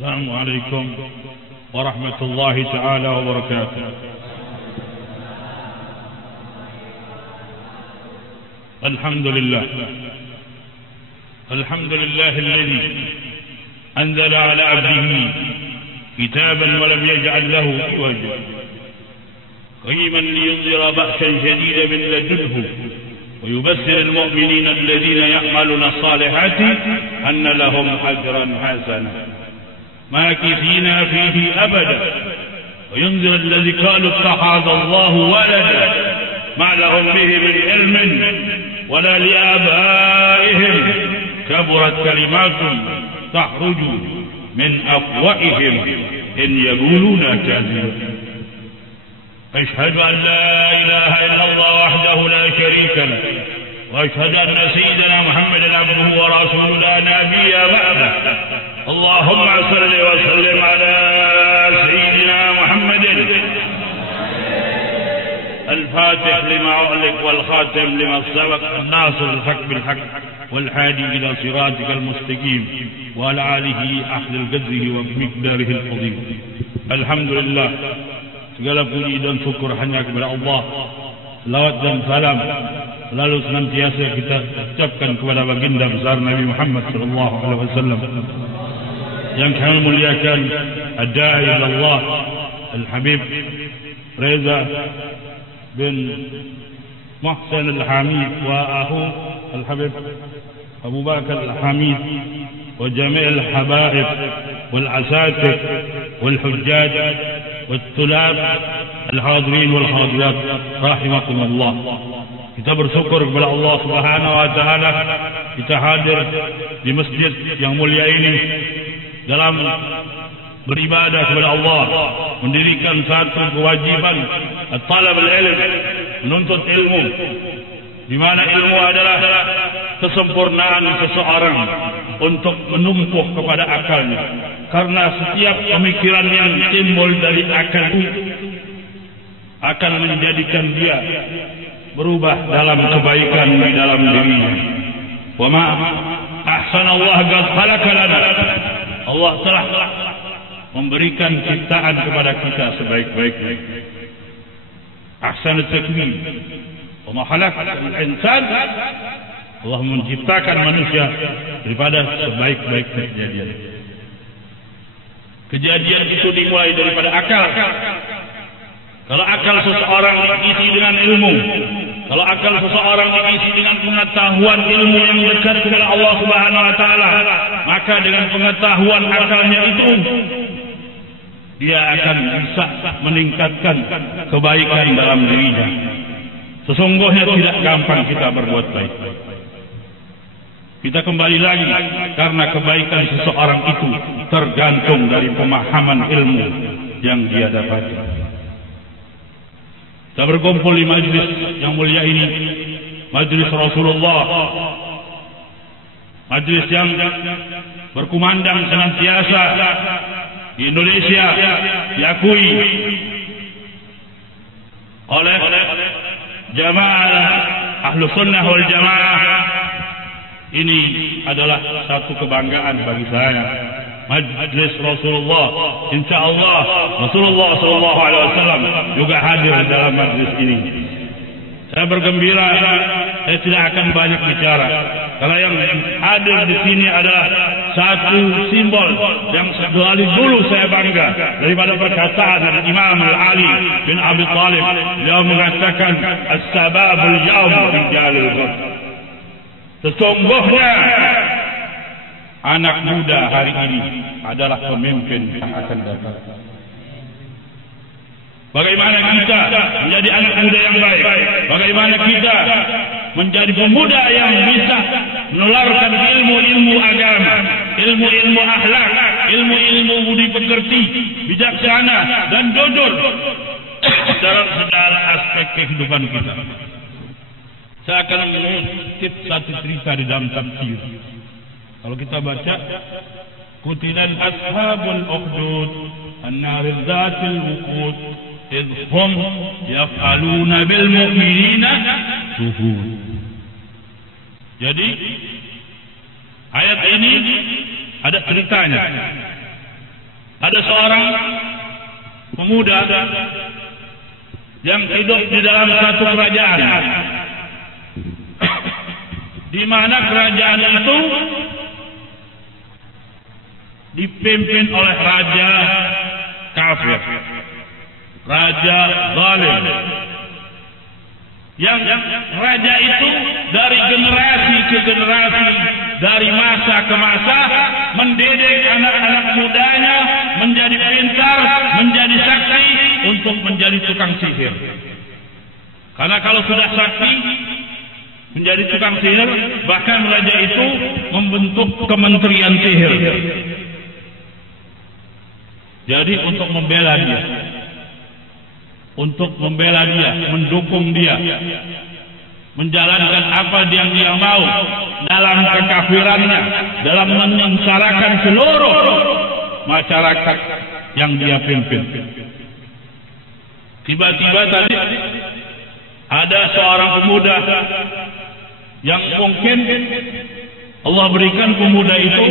السلام عليكم ورحمة الله تعالى وبركاته. الحمد لله الذي أنزل على عبده كتابا ولم يجعل له عوجا قيما لينذر بأسا شديدا من لدنه ويبشر المؤمنين الذين يعملون الصالحات أن لهم أجرا حسنا ماكثين فيه أبدا وينذر الذي قالوا اتخذ الله ولدا ما لهم به من علم ولا لآبائهم كبرت كلمات تخرج من أفواههم إن يقولون كذبا أشهد أن لا إله إلا الله وحده لا شريك له وأشهد أن سيدنا محمد عبده ورسوله لا نبي بعده اللهم صل وسلم على سيدنا محمد الفاتح لما أغلق والخاتم لما سبق الناصر الحق بالحق والهادي إلى صراطك المستقيم وعلى آله أهل القدر ومقداره العظيم. الحمد لله, segala puji dan syukur hanya kepada Allah. Selawat dan salam selalu senantiasa kita ucapkan kepada baginda besar Nabi Muhammad sallallahu alaihi wasallam yang kami muliakan, ad-da'i ila Allah Al-Habib Reza bin Muhsin Al-Hamid wa akhu Al-Habib Abu Bakar Al-Hamid wa jami' al-habaib wal-asatid wal-hujjaj wal-tulab al-hadirin wal-hadirat rahimakumullah. Kita bersyukur kepada Allah Subhanahu wa taala kita hadir di masjid yang mulia ini dalam beribadah kepada Allah, mendirikan satu kewajiban talab al-ilm, menuntut ilmu, di mana ilmu adalah kesempurnaan seseorang untuk menumpuh kepada akalnya. Karena setiap pemikiran yang timbul dari akal itu akan menjadikan dia berubah dalam kebaikan di dalam dirinya. Wa ma ahsanallahu qad khalaqana. Allah telah memberikan ciptaan kepada kita sebaik-baiknya. Ahsanut takwin. Wa ma khalaqal insan. Allah menciptakan manusia daripada sebaik-baik kejadian. Kejadian itu dimulai daripada akal. Kalau akal seseorang diisi dengan ilmu, kalau akal seseorang diisi dengan pengetahuan ilmu yang dekat kepada Allah Subhanahu wa taala, maka dengan pengetahuan akalnya itu dia akan bisa meningkatkan kebaikan dalam dirinya. Sesungguhnya tidak gampang kita berbuat baik. Kita kembali lagi, karena kebaikan seseorang itu tergantung dari pemahaman ilmu yang dia dapati. Kita berkumpul di majlis yang mulia ini, majlis Rasulullah, majlis yang berkumandang senantiasa di Indonesia, diakui oleh jamaah Ahlus Sunnah wal Jamaah. Ini adalah satu kebanggaan bagi saya. Majlis Rasulullah, insyaallah Rasulullah sallallahu alaihi wasallam juga hadir dalam majlis ini. Saya bergembira, saya tidak akan banyak bicara. Karena yang hadir di sini adalah satu simbol yang sekali dulu saya bangga daripada perkataan dari Imam Al-Ali bin Abi Thalib. Dia mengatakan as-sababul yawm rijalul ghad. Sesungguhnya anak muda hari ini adalah pemimpin yang akan datang. Bagaimana kita menjadi anak muda yang baik? Bagaimana kita menjadi pemuda yang bisa menularkan ilmu-ilmu agama, ilmu-ilmu akhlak, ilmu-ilmu budi pekerti, bijaksana dan jujur dalam segala aspek kehidupan kita. Saya akan mengutip satu cerita di dalam tafsir. Kalau kita baca, Kutilal ashabul ukhdud an-naril dhatil wuqud idhum yaf'aluna bil mu'minina suhud. Jadi ayat ini ada ceritanya. Ada seorang pemuda yang hidup di dalam satu kerajaan, di mana kerajaan itu dipimpin oleh raja kafir, raja zalim. Yang raja itu dari generasi ke generasi, dari masa ke masa mendidik anak-anak mudanya menjadi pintar, menjadi sakti untuk menjadi tukang sihir. Karena kalau sudah sakti menjadi tukang sihir, bahkan raja itu membentuk kementerian sihir. Jadi untuk membela dia, mendukung dia, menjalankan apa yang dia mau dalam kekafirannya, dalam menyengsarakan seluruh masyarakat yang dia pimpin. Tiba-tiba tadi ada seorang pemuda yang mungkin Allah berikan pemuda itu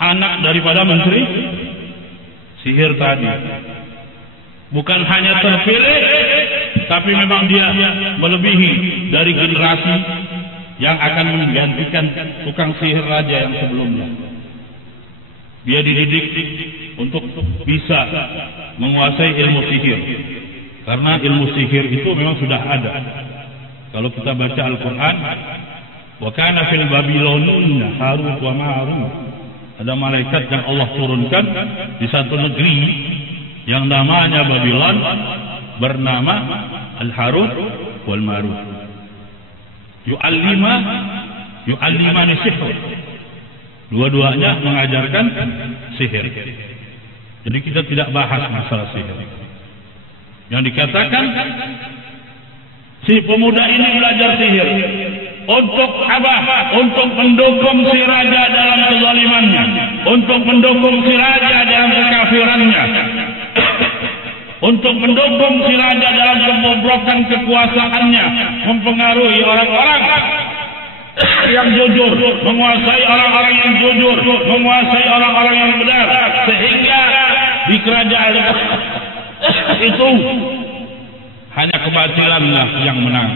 anak daripada menteri sihir tadi. Bukan hanya terpilih, tapi memang dia melebihi dari generasi yang akan menggantikan tukang sihir raja yang sebelumnya. Dia dididik untuk bisa menguasai ilmu sihir, karena ilmu sihir itu memang sudah ada. Kalau kita baca Al-Quran, wa kana fil Babilonina Harut wa Marut, ada malaikat yang Allah turunkan di satu negeri yang namanya Babylon, bernama Al-Harut wal Marut. Yu'allimani sihr. Dua-duanya mengajarkan sihir. Jadi kita tidak bahas masalah sihir. Yang dikatakan si pemuda ini belajar sihir untuk apa? Untuk mendukung si raja dalam kezalimannya, untuk mendukung si raja dalam kekafirannya, untuk mendukung si raja dalam pembobrokan kekuasaannya, mempengaruhi orang-orang yang jujur, menguasai orang-orang yang jujur, menguasai orang-orang yang benar, sehingga di kerajaan itu hanya kebatilanlah yang menang,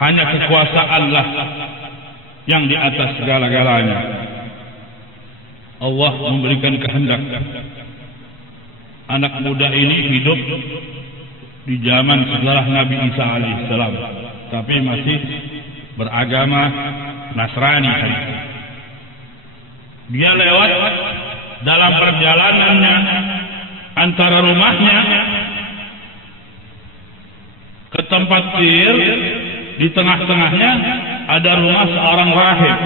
hanya kekuasaanlah yang di atas segala-galanya. Allah memberikan kehendak anak muda ini hidup di zaman setelah Nabi Isa alaihissalam, tapi masih beragama Nasrani. Dia lewat dalam perjalanannya antara rumahnya ke tempat sihir, di tengah-tengahnya ada rumah seorang rahib.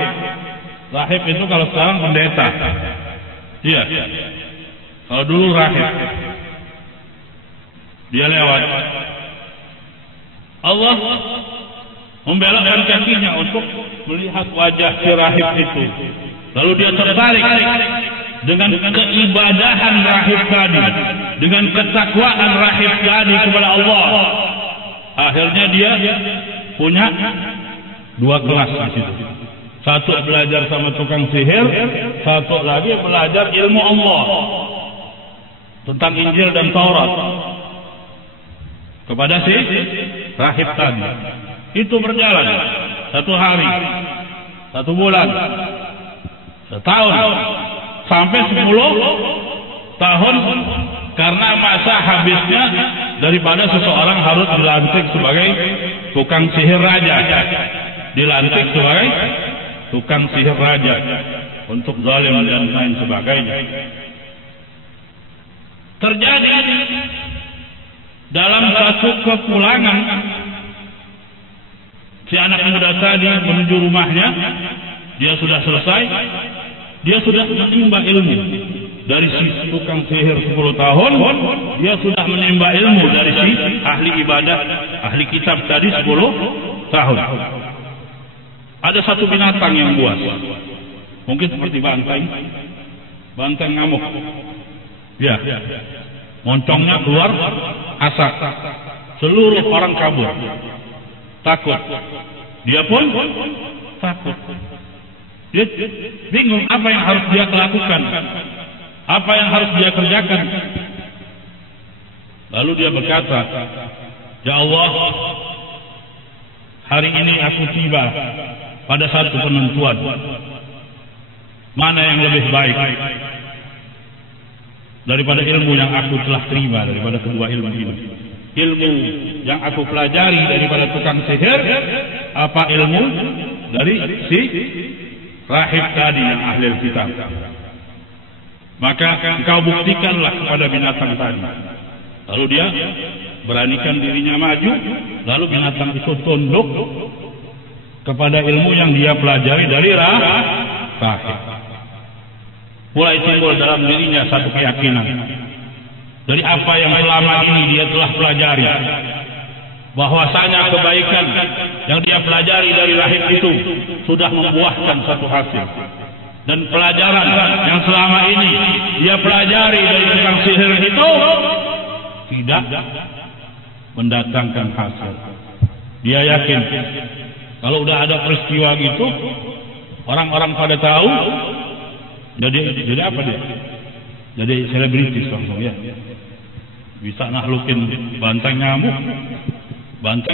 Rahib itu kalau sekarang pendeta. Iya. Kalau dulu rahib. Dia lewat. Allah membelokkan kakinya untuk melihat wajah si rahib itu. Lalu dia tertarik dengan keibadahan rahib tadi, dengan ketakwaan rahib tadi kepada Allah. Akhirnya dia punya dua kelas di situ. Satu belajar sama tukang sihir, satu lagi belajar ilmu Allah tentang Injil dan Taurat kepada si rahib tadi. Itu berjalan satu hari, satu bulan, setahun, sampai 10 tahun, karena masa habisnya daripada seseorang harus dilantik sebagai tukang sihir raja, dilantik sebagai tukang sihir raja untuk zalim dan lain sebagainya. Terjadi dalam satu kepulangan si anak muda tadi menuju rumahnya, dia sudah selesai, dia sudah menimba ilmu dari si tukang sihir 10 tahun, dia sudah menimba ilmu dari si ahli ibadah, ahli kitab tadi 10 tahun. Ada satu binatang yang buas, mungkin seperti banteng ngamuk. Ya, moncongnya keluar asap, seluruh orang kabur, takut. Dia pun takut. Dia bingung apa yang harus dia lakukan, apa yang harus dia kerjakan. Lalu dia berkata, "Ya Allah, hari ini aku tiba pada satu penentuan. Mana yang lebih baik daripada ilmu yang aku telah terima daripada kedua ilmu ini? Ilmu yang aku pelajari daripada tukang sihir, apa ilmu dari si rahib tadi yang ahli kitab? Maka engkau buktikanlah kepada binatang tadi." Lalu dia beranikan dirinya maju, lalu binatang itu tunduk kepada ilmu yang dia pelajari dari rahib. Mulai timbul dalam dirinya satu keyakinan dari apa yang selama ini dia telah pelajari, bahwasanya kebaikan yang dia pelajari dari rahib itu sudah membuahkan satu hasil, dan pelajaran yang selama ini dia pelajari dari tukang sihir itu tidak mendatangkan hasil. Dia yakin kalau udah ada peristiwa gitu, orang-orang pada tahu, jadi apa dia? Jadi selebritis langsung ya. Bisa nahlukin banteng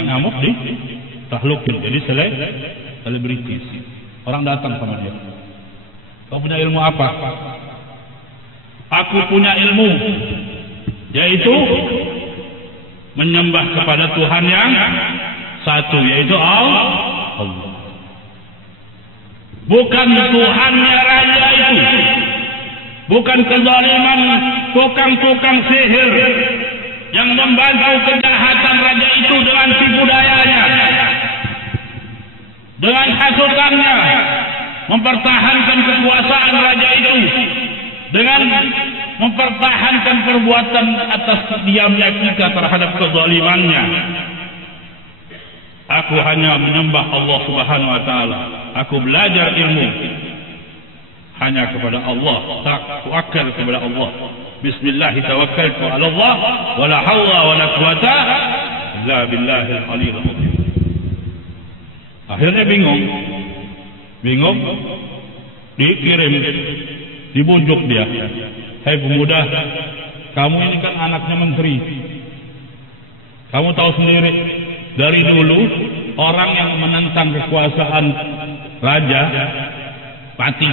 nyamuk ditahlukin, jadi selebritis. Orang datang sama dia. Kau punya ilmu apa? Aku punya ilmu, yaitu menyembah kepada Tuhan yang satu, yaitu Allah. Bukan Tuhannya raja itu, bukan kezaliman tukang-tukang sihir yang membantu kejahatan raja itu dengan tipu dayanya, dengan hasutannya mempertahankan kekuasaan raja itu, dengan mempertahankan perbuatan atas diamnya kita terhadap kezalimannya. Aku hanya menyembah Allah Subhanahu wa taala. Aku belajar ilmu hanya kepada Allah, tawakkal kepada Allah. Bismillah tawakkaltu 'ala Allah wa la haula wa la quwata illa billahil aliyil azim. Akhirnya bingung, dikirim, dibujuk dia. Hei pemuda, kamu ini kan anaknya menteri. Kamu tahu sendiri, dari dulu orang yang menentang kekuasaan raja mati,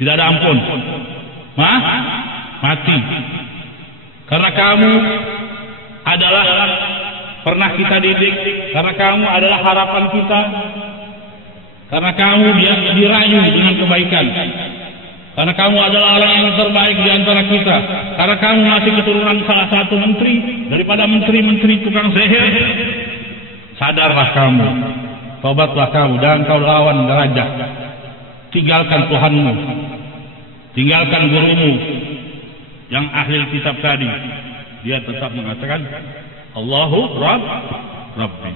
tidak ada ampun, mati. Karena kamu adalah pernah kita didik, karena kamu adalah harapan kita, karena kamu dirayu dengan kebaikan, karena kamu adalah orang yang terbaik di antara kita, karena kamu masih keturunan salah satu menteri daripada menteri-menteri tukang sihir. Sadarlah kamu, tobatlah kamu, jangan kau lawan raja. Tinggalkan Tuhanmu, tinggalkan gurumu yang ahli kitab tadi. Dia tetap mengatakan Allahu Rabbi,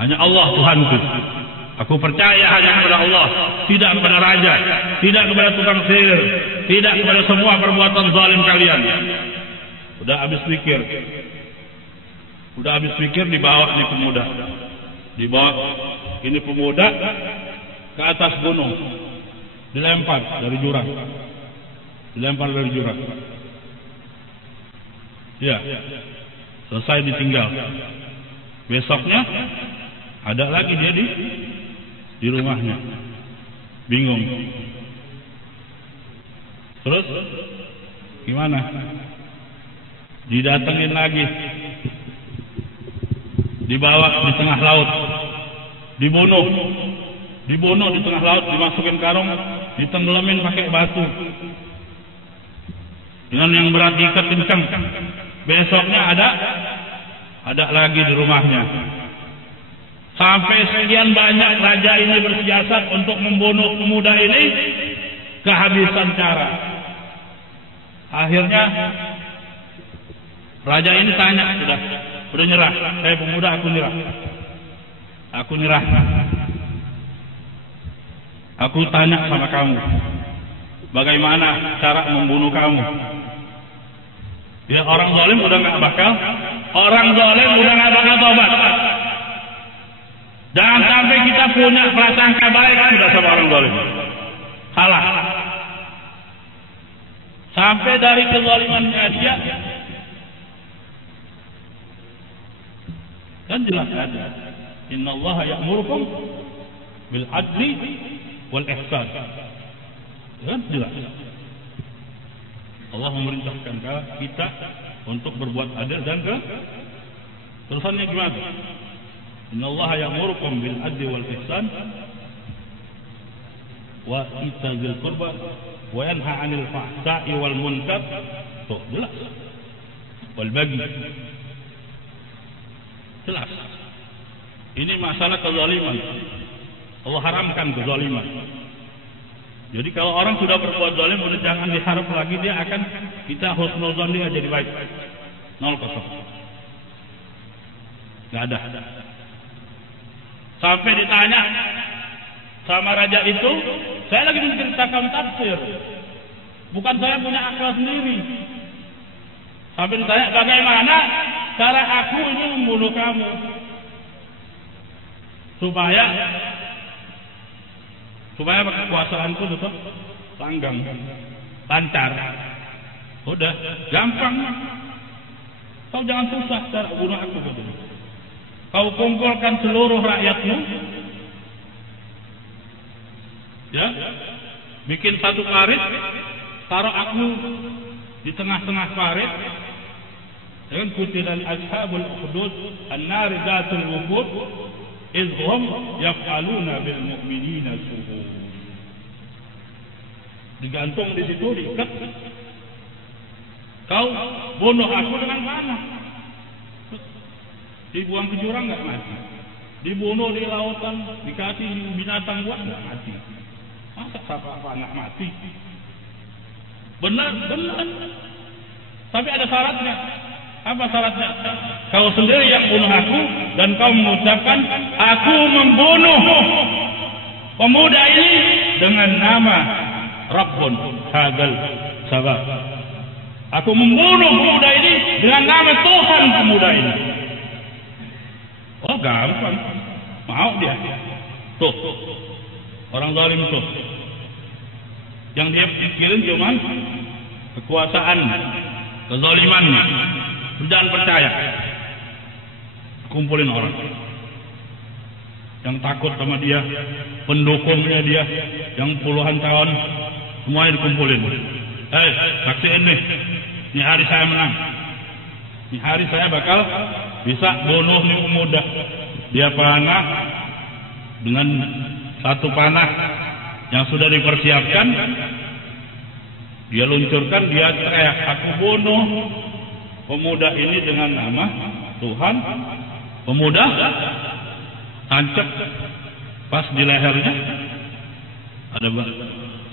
hanya Allah Tuhanku. Aku percaya hanya kepada Allah, tidak kepada raja, tidak kepada tukang sihir, tidak kepada semua perbuatan zalim kalian. Udah habis pikir, dibawa nih pemuda, ini pemuda ke atas gunung, dilempar dari jurang, ya, selesai ditinggal. Besoknya ada lagi dia di rumahnya, bingung. Terus gimana? Didatengin lagi, dibawa di tengah laut, dibunuh di tengah laut, dimasukin karung, ditenggelamin pakai batu dengan yang berat, diikat kencang. Besoknya ada lagi di rumahnya. Sampai sekian banyak raja ini bersiasat untuk membunuh pemuda ini, kehabisan cara. Akhirnya raja ini tanya, sudah nyerah, saya pemuda, aku nyerah. Aku tanya sama kamu, bagaimana cara membunuh kamu? Ya, orang zalim udah nggak bakal tobat. Jangan sampai kita punya prasangka baik sudah sama orang zalim. Salah. Sampai dari kezalimannya dia. Dan jelas ada. Innallaha ya'murukum bil adli wal ihsan. Dan jelas. Allah memerintahkan kita untuk berbuat adil dan terusannya gimana? Innallaha ya'murukum bil adli wal ihsan wa itazil qurba wa yanha 'anil fahsya'i wal munkar. Tuh, jelas. Wal bagi. Jelas. Ini masalah kezaliman. Allah haramkan kezaliman. Jadi kalau orang sudah berbuat zalim, udah jangan diharap lagi dia akan kita husnuzon dia jadi baik. 0-0. Nggak ada. Sampai ditanya sama raja itu, saya lagi menceritakan tafsir. Bukan saya punya akal sendiri. Sampai ditanya bagaimana cara aku ini membunuh kamu supaya kekuasaanku tetap langgang, lancar. Udah, gampang. Kau jangan susah cara bunuh aku. Kau kumpulkan seluruh rakyatmu, ya, bikin satu parit, taruh aku di tengah-tengah parit. Dan kutilal ashabul ukhdud an-nar datul wuqud izhum yaf'aluna bil mu'minina su'u. Digantung di situ, diikat. Kau bunuh aku dengan panah. Dibuang ke jurang nggak mati. Dibunuh di lautan, dikasih binatang buat nggak mati. Masa siapa panah mati? Benar. Tapi ada syaratnya. Apa syaratnya? Kau sendiri yang bunuh aku dan kau mengucapkan aku membunuh pemuda ini dengan nama Rabbun Hadal Sabab. Aku membunuh pemuda ini dengan nama Tuhan pemuda ini. Oh, gampang. Mau dia. Tuh. Orang zalim tuh. Yang dia pikirin cuma kekuasaan, kezalimannya. Jangan percaya. Kumpulin orang yang takut sama dia, pendukungnya dia yang puluhan tahun, semuanya dikumpulin. Saksiin nih, ini hari saya menang. Ini hari saya bakal bisa bunuh nih pemuda. Dia panah dengan satu panah yang sudah dipersiapkan. Dia luncurkan, dia teriak, aku bunuh pemuda ini dengan nama Tuhan. Pemuda tancap pas di lehernya. Ada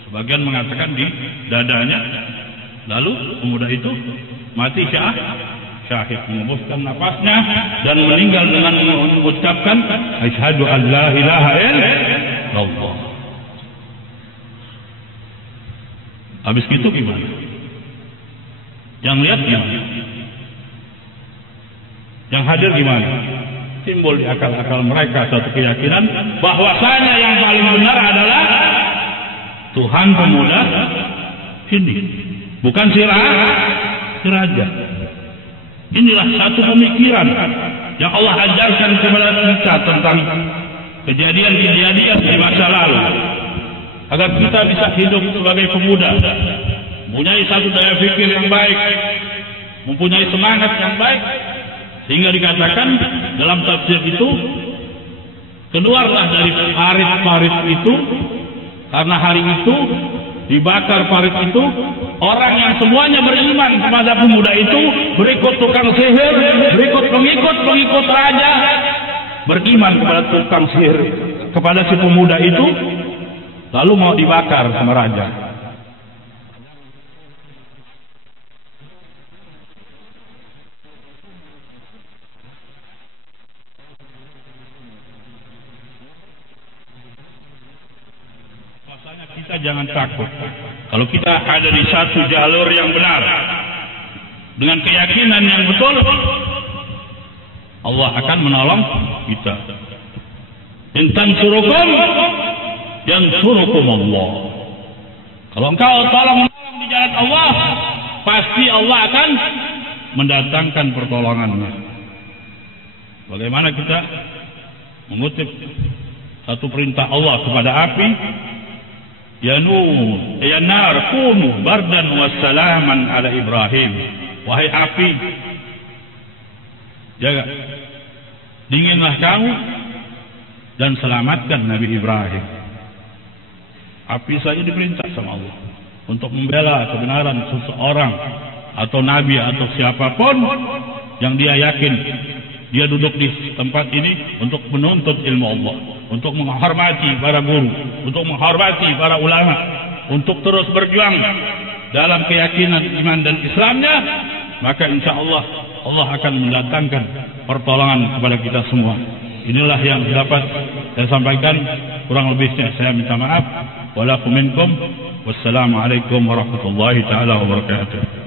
sebagian mengatakan di dadanya. Lalu pemuda itu mati syahid, mengembuskan napasnya dan meninggal dengan mengucapkan asyhadu an la ilaha illallah. Habis itu gimana? Yang lihat gimana? Yang hadir gimana? Timbul di akal-akal mereka satu keyakinan bahwasanya yang paling benar adalah Tuhan pemuda ini, bukan si raja. Inilah satu pemikiran yang Allah ajarkan kepada kita tentang kejadian-kejadian di masa lalu, agar kita bisa hidup sebagai pemuda, mempunyai satu daya pikir yang baik, mempunyai semangat yang baik, sehingga dikatakan dalam tafsir itu, keluarlah dari parit-parit itu, karena hari itu dibakar parit itu, orang yang semuanya beriman kepada pemuda itu, berikut tukang sihir, berikut pengikut raja, beriman kepada tukang sihir, kepada si pemuda itu, lalu mau dibakar sama raja. Makanya kita jangan takut. Kalau kita ada di satu jalur yang benar, dengan keyakinan yang betul, Allah akan menolong kita. In tansurukum yansurukum Allah. Kalau engkau tolong di jalan Allah, pasti Allah akan mendatangkan pertolongannya. Bagaimana kita mengutip satu perintah Allah kepada api? Ya nar kunu bardan wassalaman ala Ibrahim. Wahai api, jaga, dinginlah kamu dan selamatkan Nabi Ibrahim. Api saja diperintah sama Allah untuk membela kebenaran seseorang atau nabi atau siapapun yang dia yakin dia duduk di tempat ini untuk menuntut ilmu Allah, untuk menghormati para guru, untuk menghormati para ulama, untuk terus berjuang dalam keyakinan iman dan Islamnya, maka insya Allah Allah akan mendatangkan pertolongan kepada kita semua. Inilah yang dapat saya sampaikan. Kurang lebihnya saya minta maaf. Walakum minkum. Wassalamualaikum warahmatullahi taala wabarakatuh.